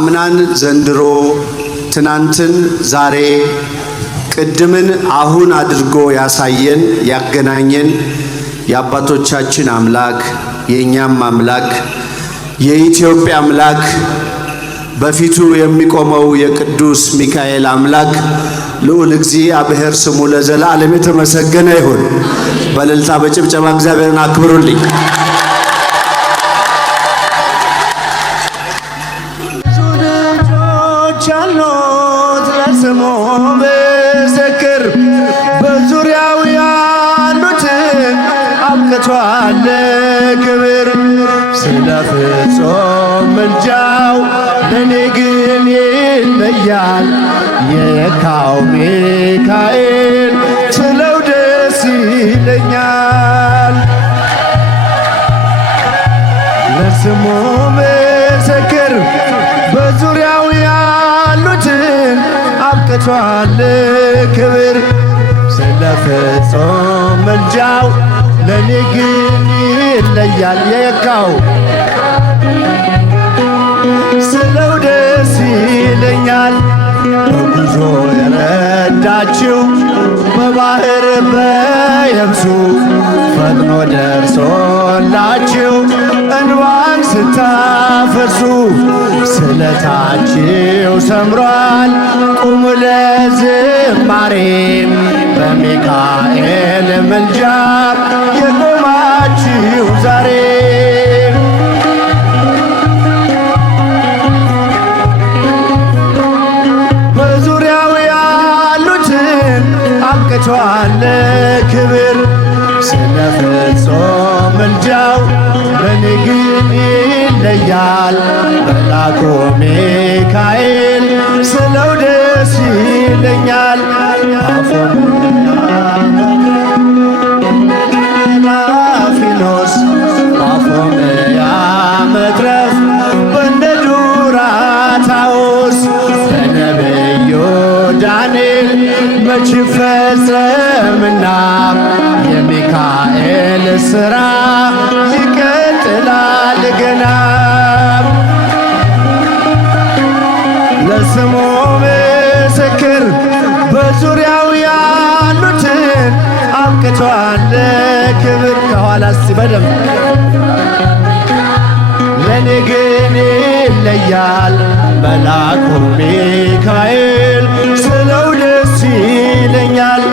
አምናን ዘንድሮ ትናንትን ዛሬ ቅድምን አሁን አድርጎ ያሳየን ያገናኘን የአባቶቻችን አምላክ የኛም አምላክ የኢትዮጵያ አምላክ በፊቱ የሚቆመው የቅዱስ ሚካኤል አምላክ ልዑል እግዚአብሔር ስሙ ለዘላለም የተመሰገነ ይሁን። በእልልታ በጭብጨባ እግዚአብሔርን አክብሩልኝ። ስሙ ምስክር በዙሪያው ያሉትን አብቅቷል ክብር። ስለ ፍጹም ምልጃው ለኔ ግን ይለያል የካው ሚካኤል ስለው ደስ ይለኛል። ለስሙ ምስክር በዙሪያው ያሉትን አብቅቷል ክብር። ስለ ፍጹም ምልጃው ለኔ ግን ይለያል የካው ስለው ደስ ይለኛል። በጉዞ የረዳችው በባህር በየብሱ ፈጥኖ ደርሶላችሁ እንባን ስታፈሱ ስለታችሁ ሰምሯል። ቁሙ ለዝማሬ በሚካኤል ምልጃ የቆማችሁ ዛሬ በዙሪያው ያሉትን አብቅቷል ክብር። ስለ ፍጹም ምልጃው ለኔ ግን ይለያል መልአኩ ሚካኤል ስለው ደስ ይለኛል። አፎምያፊኖስ አፎምያ መትረፍ በእንደ ዱራታውስ በነቢዩ ዳንኤል መች ፈጸምና የሚካኤል ሥራ ይቀጥላል ገና። ለስሙ ምስክር በዙሪያው ያሉትን አብቅቷል ክብር። ከኋላ እስቲ በደንብ ለኔ ግን ይለያል መልአኩ ሚካኤል ስለው ደስ ይለኛል።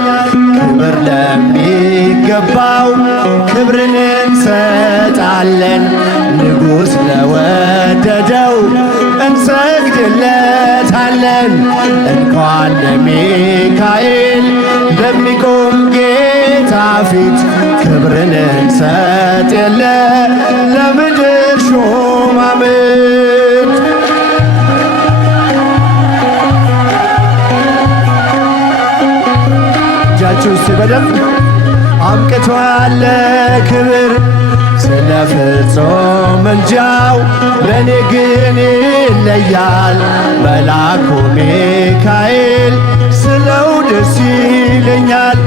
ክብር ለሚገባው ክብርን እንሰጣለን። ንጉሥ ለወደደው እንሰግድለታለን። እንኳን ለሚካኤል ለሚቆም ጌታ ፊት ክብርን እንሰጥ የለ ለምድር ሹማምንት። እጃችሁ እስቲ በደንብ አብቅቷል ክብር። ስለ ፍጹም ምልጃው ለኔ ግን ይለያል መልአኩ ሚካኤል ስለው ደስ ይለኛል።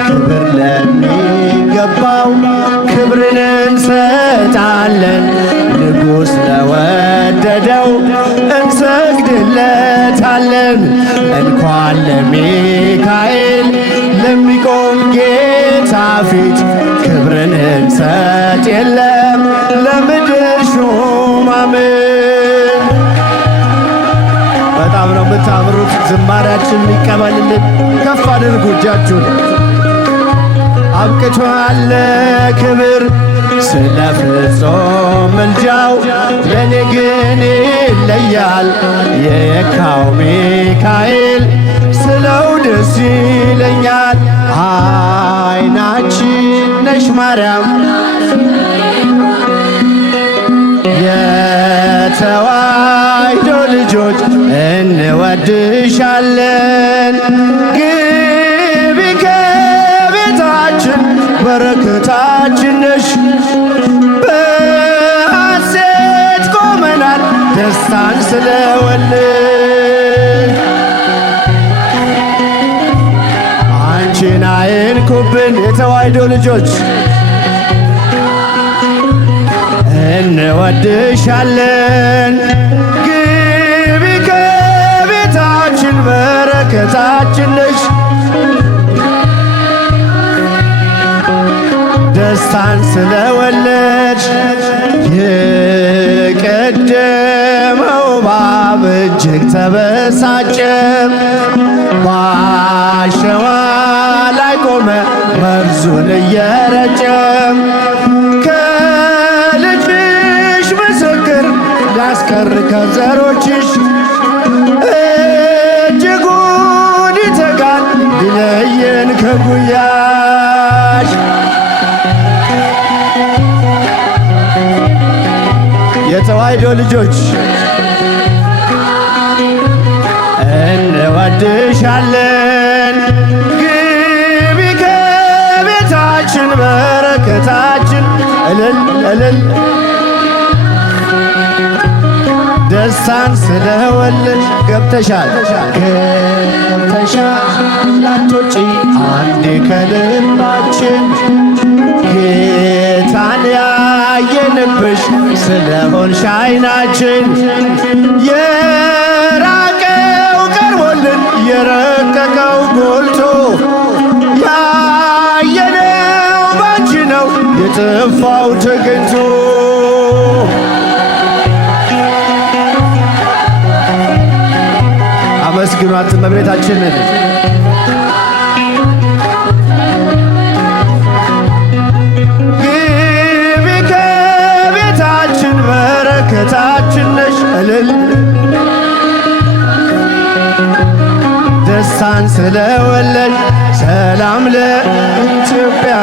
ክብር ለሚገባው ክብርን እንሰጣለን። ንጉሥ ለወደደው እንሰግድለታለን። እንኳን ለሚካኤል ለሚቆም ጌታ ፊት ክብርን እንሰጥ የለም ለምድር ሹማምን። በጣም ነው የምታምሩት። ዝማሬያችን ይቀበልልን። ከፍ አድርጉ እጃችሁን። አብቅቷል ክብር ስለ ፍጹም ምልጃው ለኔ ግን ይለያል የካው ሚካኤል ስለው ደስ ይለኛል። አይናችን ነሽ ማርያም የተዋሕዶ ልጆች እንወድሻለን። ግቢ ከቤታችን በረከታችን ነሽ። በሐሴት ቆመናል ደስታን ስለወለድን። አንቺን አይንኩብን የተዋሕዶ ልጆች እንወድሻለን። በረከታችን ነሽ። ደስታን ስለወለድሽ የቀደመው እባብ እጅግ ተበሳጨ። በአሸዋ ላይ ቆመ መርዙን እየረጨ። ከልጅሽ ምስክር ሊያስቀር ከዘሮችሽ እጅጉን ይተጋል ሊለየን ከጉያሽ። የተዋሕዶ ልጆች እንወድሻለን። ግቢ ከቤታችን በረከታችን እልል እልል ደስታን ስለወለድሽ ገብተሻል ላትወጪ አንዴ ከልባችን ጌታን ያየንብሽ ስለሆንሽ ዓይናችን የራቀው ቀርቦልን የረቀቀው ጎልቶ ያየነው ባንቺ ነው የጠፋው ተገኝቶ። አመስግኗት እመቤታችንን። ግቢ ከቤታችን በረከታችን ነሽ እልል ደስታን ስለወለድ ሰላም ለኢትዮጵያ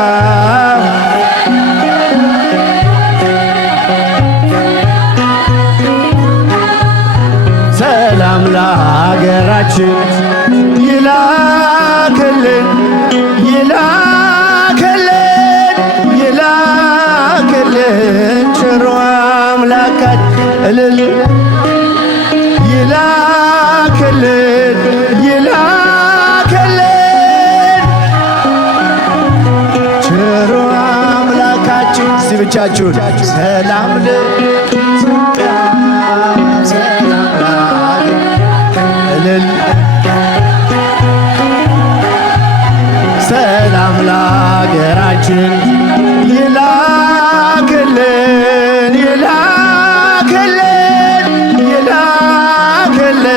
ሰላም ለሀገራችን ይላክልን ይላክልን ይላክልን ቸሩ አምላካችን እልል ይላክልን ይላክልን ቸሩ አምላካችን። እስቲ ብቻችሁን ሰላም ለኢትዮጵያ ሰላም ለሀገራችን ይላክልን ይላክልን ይላክልን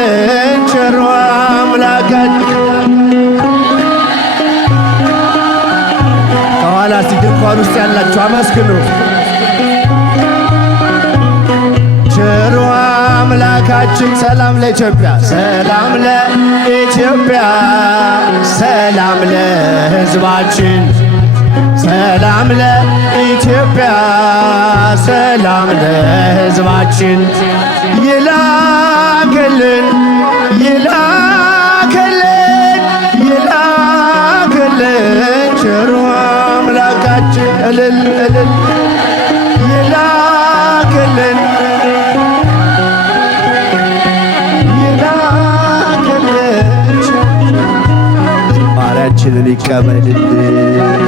ቸሩ አምላካችን። ከኋላ እስቲ ድንኳን ውስጥ ያላችሁ አመስግኑ። ቸሩ አምላካችን ሰላም ለኢትዮጵያ ሰላም ለኢትዮጵያ ሰላም ለሕዝባችን ሰላም ለኢትዮጵያ ሰላም ለሕዝባችን ይላክልን ይላክልን ይላክልን ቸሩ አምላካችን እልል እልል ይላክልን ይላክልን ማርያችንን ይቀበልልን።